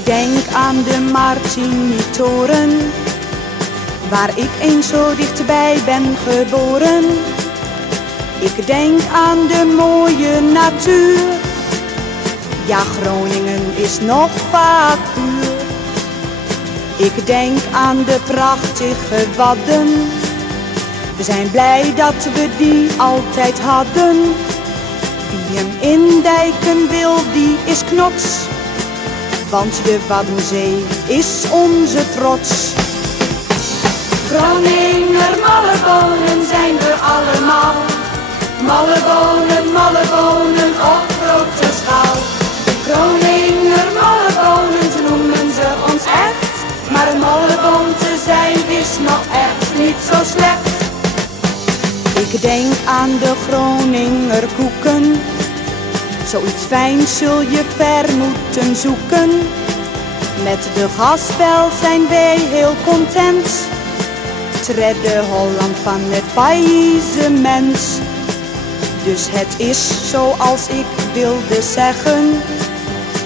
Ik denk aan de Martini-toren, waar ik eens zo dichtbij ben geboren. Ik denk aan de mooie natuur, ja, Groningen is nog vaak puur. Ik denk aan de prachtige wadden, we zijn blij dat we die altijd hadden. Wie hem indijken wil, die is knots, want de Waddenzee is onze trots. Groninger mallebonen zijn we allemaal. Malle bonen op grote schaal. Groninger mallebonen, ze noemen ze ons echt. Maar een malleboon te zijn is nog echt niet zo slecht. Ik denk aan de Groninger koeken, zoiets fijns zul je ver moeten zoeken. Met de gaspel zijn wij heel content, het redde Holland van het faillissement. Dus het is zoals ik wilde zeggen,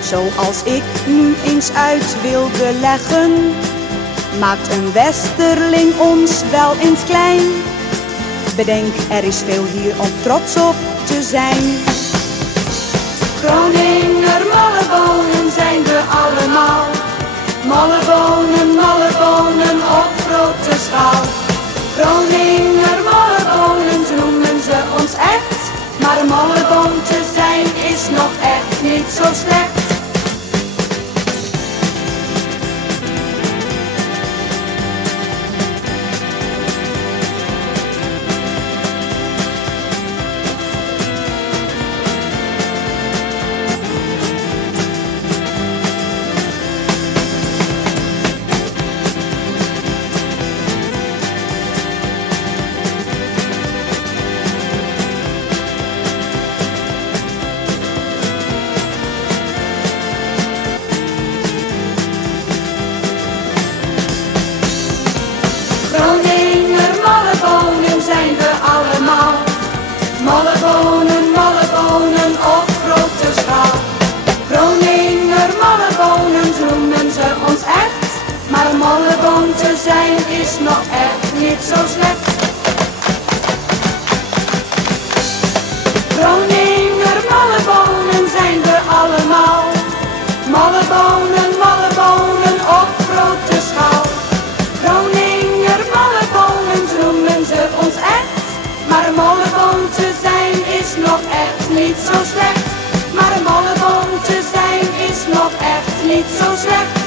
zoals ik nu eens uit wilde leggen. Maakt een westerling ons wel eens klein? Bedenk, er is veel hier om trots op te zijn. Groninger mallebonen zijn we allemaal. Mallebonen op grote schaal. Groninger mallebonen, ze noemen ze ons echt. Maar een malleboon te zijn is nog echt niet zo slecht. Groninger mallebonen zijn we allemaal. Mallebonen op grote schaal. Groninger mallebonen, ze noemen ze ons echt. Maar een malleboon te zijn is nog echt niet zo slecht. Groninger mallebonen zijn we allemaal. Mallebonen op grote schaal. Groninger mallebonen, ze noemen ze ons echt. Maar een malleboon te zijn is nog echt niet zo slecht. Maar een malleboon te zijn is nog echt niet zo slecht.